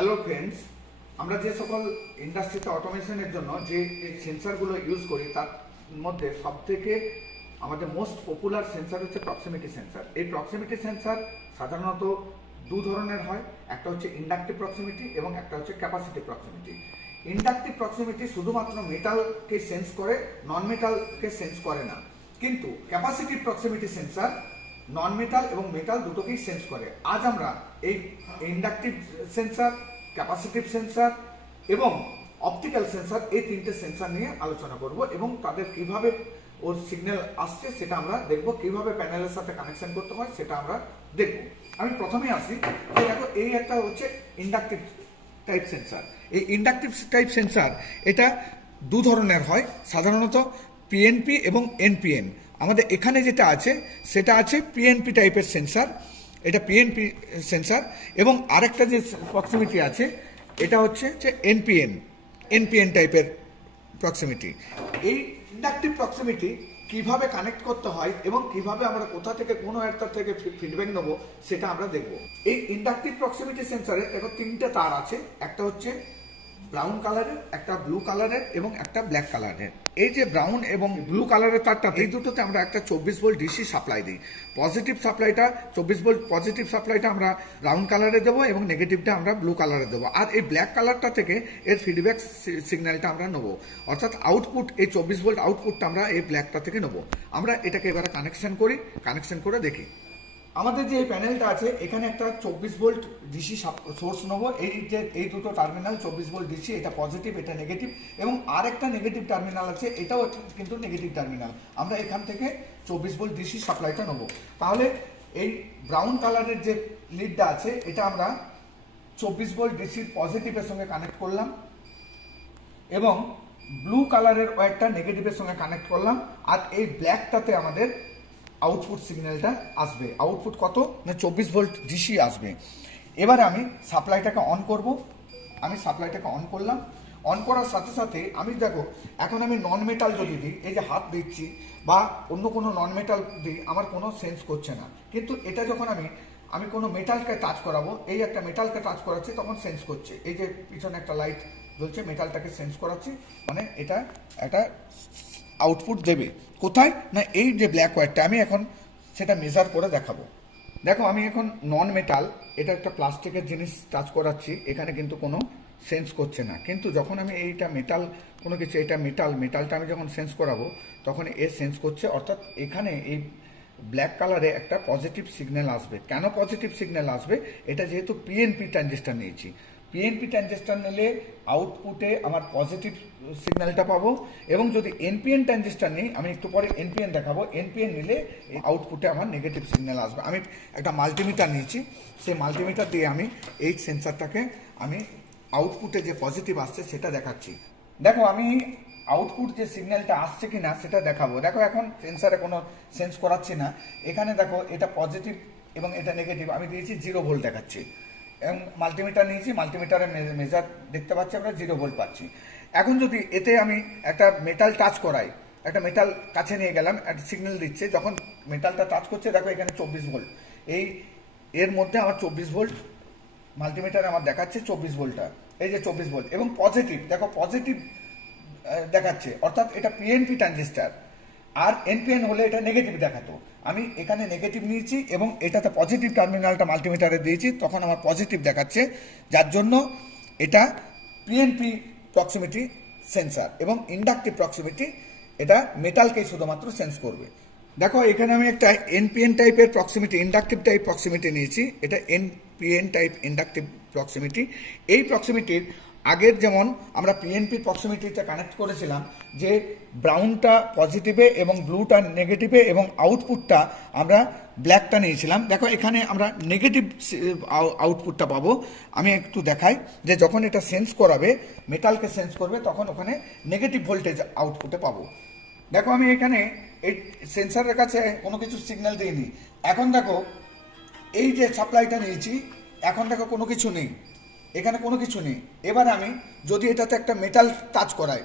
Hello friends, আমরা যে সকল ইন্ডাস্ট্রিতে অটোমেশনের জন্য যে সেন্সারগুলো ইউজ করি তার মধ্যে সবথেকে আমাদের মোস্ট পপুলার সেন্সার হচ্ছে প্রক্সিমিটি সেন্সার। এই প্রক্সিমিটি সেন্সার সাধারণত দু ধরনের হয়, একটা হচ্ছে ইন্ডাকটিভ প্রক্সিমিটি এবং একটা হচ্ছে ক্যাপাসিটিভ প্রক্সিমিটি। ইন্ডাকটিভ প্রক্সিমিটি শুধুমাত্র মেটালকে সেন্স করে, নন মেটালকে সেন্স করে না। কিন্তু capacitive proximity sensor non metal এবং মেটাল দুটোকেই সেন্স করে। আজ আমরা এই ইন্ডাকটিভ সেন্সার, ক্যাপাসিটিভ সেন্সার এবং অপটিক্যাল সেন্সার, এই তিনটে সেন্সার নিয়ে আলোচনা করব এবং তাদের কিভাবে ওর সিগন্যাল আসছে সেটা আমরা দেখব, কিভাবে প্যানেলের সাথে কানেকশন করতে হয় সেটা আমরা দেখব। আমি প্রথমে আসি যে দেখো, এই একটা হচ্ছে ইন্ডাকটিভ টাইপ সেন্সার। এই ইন্ডাকটিভ টাইপ সেন্সার এটা দু ধরনের হয়, সাধারণত পিএনপি এবং এনপিএন। আমাদের এখানে যেটা আছে সেটা আছে পিএনপি টাইপের সেন্সার, এটা পিএনপি সেন্সার। এবং আরেকটা যে প্রক্সিমিটি আছে এটা হচ্ছে যে এনপিএন টাইপের প্রক্সিমিটি। এই ইন্ডাকটিভ প্রক্সিমিটি কিভাবে কানেক্ট করতে হয় এবং কিভাবে আমরা কোথা থেকে কোনো একটা থেকে ফিডব্যাক নেবো সেটা আমরা দেখব। এই ইন্ডাকটিভ প্রক্সিমিটি সেন্সারে দেখো তিনটে তার আছে, একটা হচ্ছে ব্রাউন কালারের, একটা ব্লু কালারের এবং একটা ব্ল্যাক কালারের। এই যে ব্রাউন এবং ব্লু কালারের তারটা, এই দুটোতে আমরা একটা 24 ভোল্ট ডিসি সাপ্লাই দিই। পজিটিভ সাপ্লাইটা 24 ভোল্ট পজিটিভ সাপ্লাইটা আমরা ব্রাউন কালারে দেবো এবং নেগেটিভটা আমরা ব্লু কালারে দেবো। আর এই ব্ল্যাক কালারটা থেকে এর ফিডব্যাক সিগন্যালটা আমরা নেবো, অর্থাৎ আউটপুট, এই 24 ভোল্ট আউটপুটটা আমরা এই ব্ল্যাকটা থেকে নেবো। আমরা এটাকে এবারে কানেকশন করি, কানেকশন করে দেখি। আমাদের যে প্যানেলটা আছে এখানে একটা 24 ভোল্ট ডিসি সোর্স নেবো। এই দুটো টার্মিনাল 24 ভোল্ট ডিসি, এটা পজিটিভ, এটা নেগেটিভ, এবং আর একটা নেগেটিভ টার্মিনাল আছে, এটাও কিন্তু নেগেটিভ টার্মিনাল। আমরা এখান থেকে 24 ভোল্ট ডিসি সাপ্লাইটা নেবো। তাহলে এই ব্রাউন কালারের যে লিডটা আছে এটা আমরা 24 ভোল্ট ডিসির পজিটিভের সঙ্গে কানেক্ট করলাম এবং ব্লু কালারের ওয়্যারটা নেগেটিভের সঙ্গে কানেক্ট করলাম। আর এই ব্ল্যাকটাতে আমাদের আউটপুট সিগন্যালটা আসবে। আউটপুট কত না 24 ভোল্ট ডিসি আসবে। এবারে আমি সাপ্লাইটাকে অন করব। আমি সাপ্লাইটাকে অন করলাম। অন করার সাথে সাথে আমি দেখো, এখন আমি নন মেটাল যদি দিই, এই যে হাত দিচ্ছি বা অন্য কোনো নন মেটাল দিই, আমার কোনো সেন্স করছে না। কিন্তু এটা যখন আমি কোনো মেটালকে টাচ করাবো, এই একটা মেটালকে টাচ করাচ্ছি, তখন সেন্স করছে। এই যে পিছনে একটা লাইট জ্বলছে, মেটালটাকে সেন্স করাচ্ছি, মানে এটা একটা আউটপুট দেবে। কোথায় না এই যে ব্ল্যাক ওয়্যারটা, আমি এখন সেটা মেজার করে দেখাবো। দেখো, আমি এখন নন মেটাল, এটা একটা প্লাস্টিকের জিনিস টাচ করাচ্ছি, এখানে কিন্তু কোনো সেন্স করছে না। কিন্তু যখন আমি এইটা মেটাল কোনো কিছু, এটা মেটালটা আমি যখন সেন্স করাবো তখন এ সেন্স করছে, অর্থাৎ এখানে এই ব্ল্যাক কালারে একটা পজিটিভ সিগন্যাল আসবে। কেন পজিটিভ সিগন্যাল আসবে? এটা যেহেতু পিএনপি ট্রানজিস্টর নিয়েছি, পিএনপি ট্রানজিস্টর নিলে আউটপুটে আমার পজিটিভ সিগন্যালটা পাবো, এবং যদি এনপিএন ট্রানজিস্টর নিই, আমি একটু পরে এনপিএন দেখাবো, এনপিএন নিলে আউটপুটে আমার নেগেটিভ সিগন্যাল আসবে। আমি একটা মাল্টিমিটার নিয়েছি, সেই মাল্টিমিটার দিয়ে আমি এই সেন্সারটাকে আমি আউটপুটে যে পজিটিভ আসছে সেটা দেখাচ্ছি। দেখো, আমি আউটপুট যে সিগন্যালটা আসছে কিনা সেটা দেখাবো। দেখো, এখন সেন্সারে কোনো সেন্স করাচ্ছি না। এখানে দেখো, এটা পজিটিভ এবং এটা নেগেটিভ, আমি দিয়েছি 0 ভোল্ট দেখাচ্ছি। এবং মাল্টিমিটার নিয়েছি, মাল্টিমিটারের মেজার দেখতে পাচ্ছি আমরা 0 ভোল্ট পাচ্ছি। এখন যদি এতে আমি একটা মেটাল টাচ করাই, একটা মেটাল কাছে নিয়ে গেলাম, একটা সিগন্যাল দিচ্ছে, যখন মেটালটা টাচ করছে দেখো এখানে 24 ভোল্ট, এর মধ্যে আমার 24 ভোল্ট মাল্টিমিটারে আমার দেখাচ্ছে 24 ভোল্টটা, এই যে 24 ভোল্ট এবং পজিটিভ, দেখো পজিটিভ দেখাচ্ছে, অর্থাৎ এটা পিএনপি ট্রানজিস্টার। আর এনপিএন হলে এটা নেগেটিভ দেখাতো। আমি এখানে নেগেটিভ নিয়েছি এবং এটাতে পজিটিভ টার্মিনালটা মাল্টিমিটারে দিয়েছি, তখন আমার পজিটিভ দেখাচ্ছে, যার জন্য এটা পিএনপি প্রক্সিমিটি সেন্সার। এবং ইন্ডাকটিভ প্রক্সিমিটি এটা মেটালকেই শুধুমাত্র সেন্স করবে। দেখো, এখানে আমি একটা এনপিএন টাইপের প্রক্সিমিটি, ইন্ডাকটিভ টাইপ প্রক্সিমিটি নিয়েছি, এটা এনপিএন টাইপ ইন্ডাকটিভ প্রক্সিমিটি। এই প্রক্সিমিটির আগের যেমন আমরা পিএনপি প্রক্সিমিটিতে কানেক্ট করেছিলাম যে ব্রাউনটা পজিটিভে এবং ব্লুটা নেগেটিভে এবং আউটপুটটা আমরা ব্ল্যাকটা নিয়েছিলাম। দেখো, এখানে আমরা নেগেটিভ আউটপুটটা পাবো। আমি একটু দেখাই যে যখন এটা সেন্স করাবে, মেটালকে সেন্স করবে, তখন ওখানে নেগেটিভ ভোল্টেজ আউটপুটে পাবো। দেখো, আমি এখানে এই সেন্সারের কাছে কোনো কিছু সিগন্যাল দিইনি। এখন দেখো, এই যে সাপ্লাইটা নিয়েছি, এখন দেখো কোনো কিছু নেই, এখানে কোনো কিছু নেই। এবার আমি যদি এটাতে একটা মেটাল টাচ করাই,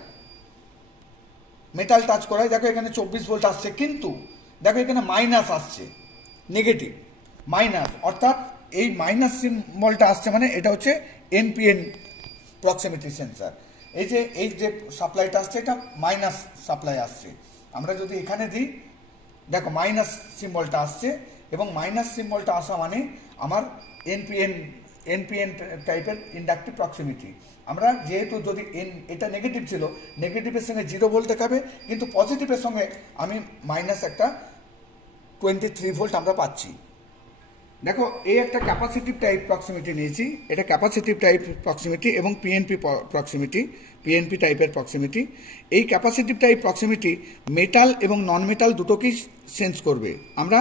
দেখো এখানে 24 ভোল্ট আসছে, কিন্তু দেখো এখানে মাইনাস আসছে, নেগেটিভ মাইনাস, অর্থাৎ এই মাইনাস সিম্বলটা আসছে, মানে এটা হচ্ছে এনপিএন প্রক্সিমিটি সেন্সার। এই যে সাপ্লাইটা আসছে এটা মাইনাস সাপ্লাই আসছে। আমরা যদি এখানে দিই, দেখো মাইনাস সিম্বলটা আসছে, এবং মাইনাস সিম্বলটা আসা মানে আমার এনপিএন টাইপের ইন্ডাকটিভ প্রক্সিমিটি। আমরা যেহেতু যদি এটা নেগেটিভ ছিল, নেগেটিভের সঙ্গে 0 ভোল্ট দেখাবে, কিন্তু পজিটিভের সঙ্গে আমি মাইনাস একটা 23 ভোল্ট আমরা পাচ্ছি। দেখো এই একটা ক্যাপাসিটিভ টাইপ প্রক্সিমিটি নিয়েছি, এটা ক্যাপাসিটিভ টাইপ প্রক্সিমিটি এবং পিএনপি প্রক্সিমিটি, পিএনপি টাইপের প্রক্সিমিটি। এই ক্যাপাসিটিভ টাইপ প্রক্সিমিটি মেটাল এবং নন মেটাল দুটোকেই সেন্স করবে। আমরা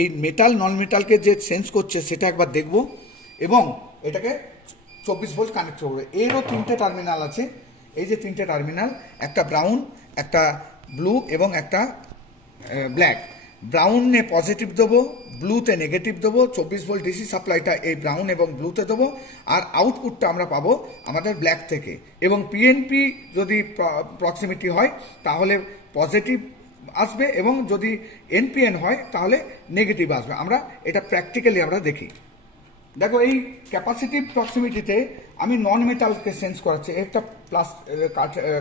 এই মেটাল নন মেটালকে যে সেন্স করছে সেটা একবার দেখব, এবং এটাকে 24 ভোল্ট কানেক্ট করবে। এরও 3টে টার্মিনাল আছে, এই যে 3টে টার্মিনাল, একটা ব্রাউন, একটা ব্লু এবং একটা ব্ল্যাক। ব্রাউনে পজিটিভ দেবো, ব্লুতে নেগেটিভ দেবো, 24 ভোল্ট ডিসি সাপ্লাইটা এই ব্রাউন এবং ব্লুতে দেবো, আর আউটপুটটা আমরা পাবো আমাদের ব্ল্যাক থেকে। এবং পিএনপি যদি প্রক্সিমিটি হয় তাহলে পজিটিভ আসবে, এবং যদি এনপিএন হয় তাহলে নেগেটিভ আসবে। আমরা এটা প্র্যাকটিক্যালি আমরা দেখি। দেখো এই ক্যাপাসিটিভ প্রক্সিমিটিতে আমি নন মেটালকে সেন্স করাচ্ছি, একটা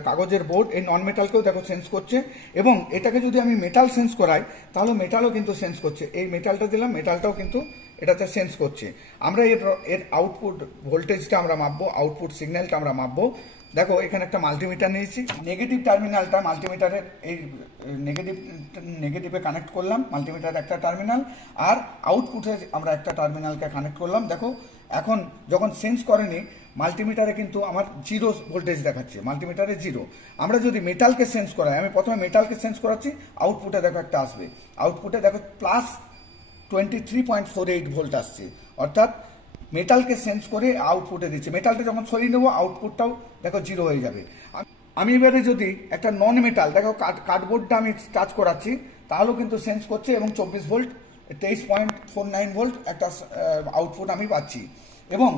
কাগজের বোর্ড, এই নন মেটালকেও দেখো সেন্স করছে, এবং এটাকে যদি আমি মেটাল সেন্স করাই তাহলে মেটালও কিন্তু সেন্স করছে। এই মেটালটা দিলাম, মেটালটাও কিন্তু এটাতে সেন্স করছে। আমরা এর আউটপুট ভোল্টেজটা আমরা মাপবো, আউটপুট সিগন্যালটা আমরা মাপবো। দেখো এখানে একটা মাল্টিমিটার নিয়েছি, নেগেটিভ টার্মিনালটা মাল্টিমিটারের এই নেগেটিভে কানেক্ট করলাম, মাল্টিমিটারের একটা টার্মিনাল, আর আউটপুটে আমরা একটা টার্মিনালকে কানেক্ট করলাম। দেখো এখন যখন সেন্স করেনি, মাল্টিমিটারে কিন্তু আমার 0 ভোল্টেজ দেখাচ্ছে, মাল্টিমিটারে 0। আমরা যদি মেটালকে সেন্স করাই, আমি প্রথমে মেটালকে সেন্স করাচ্ছি, আউটপুটে দেখো একটা আসবে, আউটপুটে দেখো প্লাস 23.48 ভোল্ট আসছে, অর্থাৎ মেটালকে সেন্স করে আউটপুটে দিচ্ছে। মেটালটা যখন সরিয়ে নেবো, আউটপুটটাও দেখো 0 হয়ে যাবে। আমি এবারে যদি একটা নন মেটাল, দেখো কার্ডবোর্ডটা আমি টাচ করাচ্ছি, তাহলেও কিন্তু সেন্স করছে, এবং 24 ভোল্ট 23.49 ভোল্ট একটা আউটপুট আমি পাচ্ছি। এবং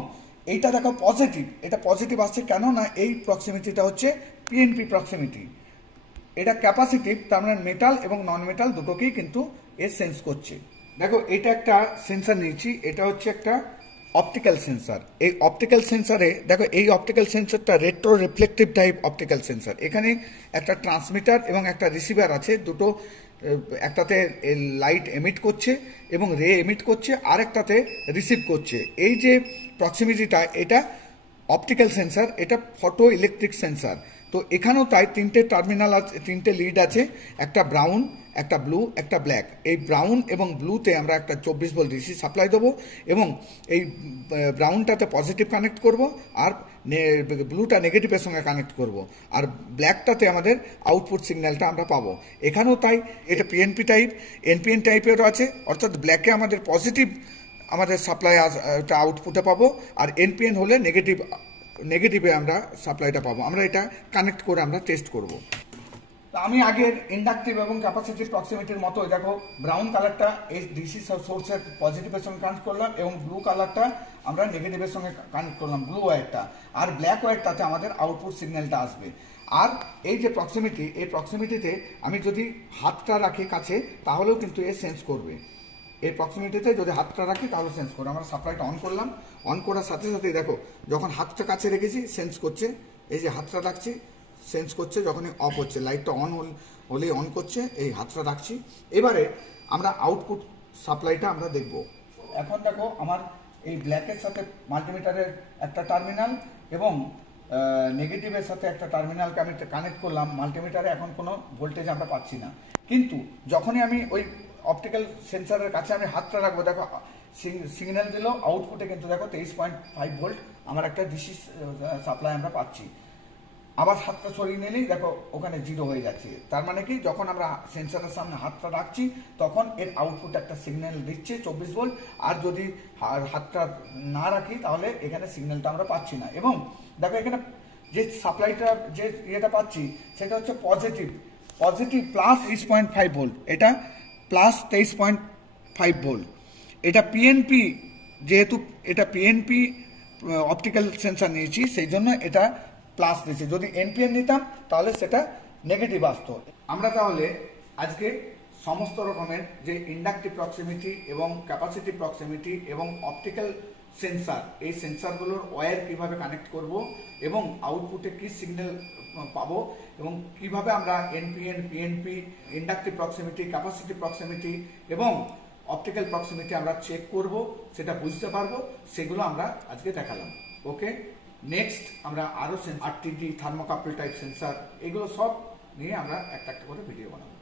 এইটা দেখো পজিটিভ, এটা পজিটিভ আসছে কেন না, এই প্রক্সিমিটিটা হচ্ছে পিএনপি প্রক্সিমিটি। এটা ক্যাপাসিটিভ, তার মানে মেটাল এবং নন মেটাল দুটোকেই কিন্তু এর সেন্স করছে। দেখো এটা একটা সেন্সার নিয়েছি, এটা হচ্ছে একটা অপটিক্যাল সেন্সার। এই অপটিক্যাল সেন্সারে দেখো, এই অপটিক্যাল সেন্সারটা retro reflective type optical sensor. এখানে একটা ট্রান্সমিটার এবং একটা রিসিভার আছে, দুটো, একটাতে লাইট এমিট করছে এবং রে এমিট করছে, আর একটাতে রিসিভ করছে। এই যে প্রক্সিমিটিটা, এটা অপটিক্যাল সেন্সার, এটা ফটো ইলেকট্রিক সেন্সার। তো এখানেও তাই 3টে টার্মিনাল আছে, 3টে লিড আছে, একটা ব্রাউন, একটা ব্লু, একটা ব্ল্যাক। এই ব্রাউন এবং ব্লুতে আমরা একটা 24 ভোল্ট ডিসি সাপ্লাই দেবো, এবং এই ব্রাউনটাতে পজিটিভ কানেক্ট করব, আর ব্লুটা নেগেটিভের সঙ্গে কানেক্ট করব, আর ব্ল্যাকটাতে আমাদের আউটপুট সিগন্যালটা আমরা পাবো। এখানেও তাই, এটা পিএনপি টাইপ, এনপিএন টাইপেরও আছে, অর্থাৎ ব্ল্যাকে আমাদের পজিটিভ আমাদের সাপ্লাই আউটপুটে পাবো, আর এনপিএন হলে নেগেটিভে আমরা সাপ্লাইটা পাবো। আমরা এটা কানেক্ট করে আমরা টেস্ট করব। আমি আগের ইন্ডাকটিভ এবং ক্যাপাসিটিভ প্রক্সিমিটির মতো দেখো, ব্রাউন কালারটা এই ডিসি সোর্সের পজিটিভের সঙ্গে কানেক্ট করলাম, এবং ব্লু কালারটা আমরা নেগেটিভের সঙ্গে কানেক্ট করলাম, ব্লু ওয়্যারটা, আর ব্ল্যাক ওয়্যারটাতে আমাদের আউটপুট সিগন্যালটা আসবে। আর এই যে প্রক্সিমিটি, এই প্রক্সিমিটিতে আমি যদি হাতটা রাখি কাছে, তাহলেও কিন্তু এ সেন্স করবে। এই প্রক্সিমিটিতে যদি হাতটা রাখি তাহলে সেন্স করবে। আমরা সাপ্লাইটা অন করলাম, অন করার সাথে সাথেই দেখো, যখন হাতটা কাছে রেখেছি সেন্স করছে, এই যে হাতটা রাখছি সেন্স করছে, যখনই অফ হচ্ছে, লাইটটা অন হলেই অন করছে, এই হাতটা রাখছি। এবারে আমরা আউটপুট সাপ্লাইটা আমরা দেখব। এখন দেখো আমার এই ব্ল্যাকের সাথে মাল্টিমিটারের একটা টার্মিনাল এবং নেগেটিভের সাথে একটা টার্মিনালকে আমি কানেক্ট করলাম। মাল্টিমিটারে এখন কোনো ভোল্টেজ আমরা পাচ্ছি না, কিন্তু যখনই আমি ওই অপটিক্যাল সেন্সারের কাছে আমি হাতটা রাখবো, দেখো সিগন্যাল দিল, আউটপুটে কিন্তু দেখো 23.5 ভোল্ট আমার একটা ডিসি সাপ্লাই আমরা পাচ্ছি। আবার হাতটা সরিয়ে নিলেই দেখো ওখানে 0 হয়ে যাচ্ছে। তার মানে কি, যখন আমরা সেন্সারের সামনে হাতটা রাখছি তখন এর আউটপুট একটা সিগন্যাল দিচ্ছে 24 ভোল্ট, আর যদি হাতটা না রাখি তাহলে এখানে সিগন্যালটা আমরা পাচ্ছি না। এবং দেখো এখানে যে সাপ্লাইটা, যে ইয়েটা পাচ্ছি সেটা হচ্ছে পজিটিভ প্লাস 23.5 ভোল্ট, এটা প্লাস 23.5 ভোল্ট। এটা পিএনপি, যেহেতু এটা পিএনপি অপটিক্যাল সেন্সার নিয়েছি সেই জন্য এটা প্লাস দিচ্ছে। যদি এনপিএন নিতাম তাহলে সেটা নেগেটিভ আসতো। আমরা তাহলে আজকে সমস্ত রকমের যে ইন্ডাকটিভ প্রক্সিমিটি এবং ক্যাপাসিটিভ প্রক্সিমিটি এবং অপটিক্যাল সেন্সার, এই সেন্সারগুলোর ওয়্যার কিভাবে কানেক্ট করব এবং আউটপুটে কি সিগন্যাল পাবো এবং কিভাবে আমরা NPN, PNP, inductive proximity, capacitive proximity এবং অপটিক্যাল প্রক্সিমিটি আমরা চেক করব, সেটা বুঝতে পারবো, সেগুলো আমরা আজকে দেখালাম। ওকে, নেক্সট আমরা আরো আরটিডি, থার্মোকাপল টাইপ সেন্সার, এগুলো সব নিয়ে আমরা একটা একটা করে ভিডিও বানাবো।